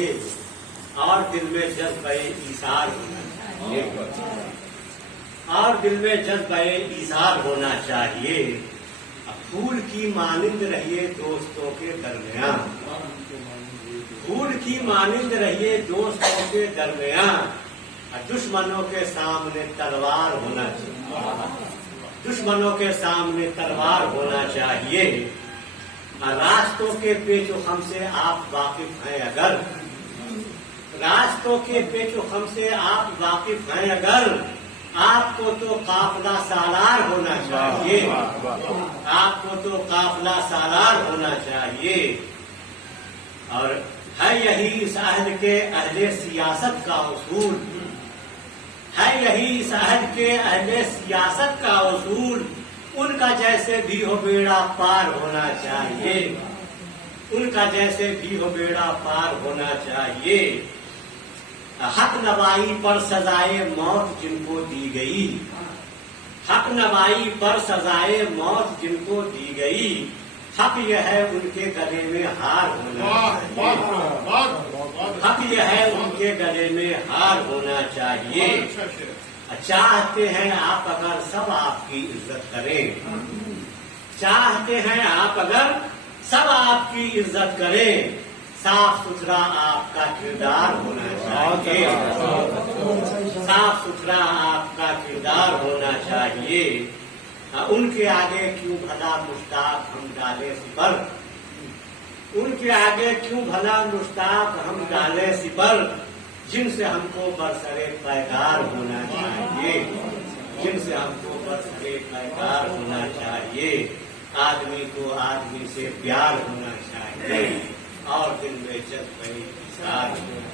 چاہیے اور دل میں جذبہ ایثار ہونا چاہیے اور دل میں جذبہ ایثار ہونا چاہیے پھول کی مانند رہیے دوستوں کے درمیان پھول کی مانند رہیے دوستوں کے درمیان دشمنوں کے سامنے تلوار ہونا چاہیے دشمنوں کے سامنے تلوار ہونا چاہیے راستوں کے پیچ و خم سے آپ واقف ہیں اگر راستوں کے پیچ و خم سے آپ واقف ہیں اگر آپ کو تو قافلہ سالار ہونا چاہیے آپ کو تو قافلہ سالار ہونا چاہیے اور ہے یہی اس عہد کے اہل سیاست کا اصول ہے یہی اس عہد کے اہل سیاست کا اصول ان کا جیسے بھی ہو بیڑا پار ہونا چاہیے ان کا جیسے بھی ہو بیڑا پار ہونا چاہیے حق نوائی پر سزائے موت جن کو دی گئی حق نوائی پر سزائے موت جن کو دی گئی حق یہ ہے ان کے گلے میں ہار ہونا چاہیے حق یہ ہے ان کے گلے میں ہار ہونا چاہیے چاہتے ہیں آپ اگر سب آپ کی عزت کریں چاہتے ہیں آپ اگر سب آپ کی عزت کریں صاف ستھرا آپ کا کردار ہونا چاہیے صاف ستھرا آپ کا کردار ہونا چاہیے ان کے آگے کیوں بھلا مشتاق ہم ڈالے سپر ان کے آگے کیوں بھلا مشتاق ہم ڈالے سپر جن سے ہم کو برسرے پیکار ہونا چاہیے جن سے ہم کو برسرے پیکار ہونا چاہیے آدمی کو آدمی سے پیار ہونا چاہیے اور دل میں جذبہ ایثار ہونا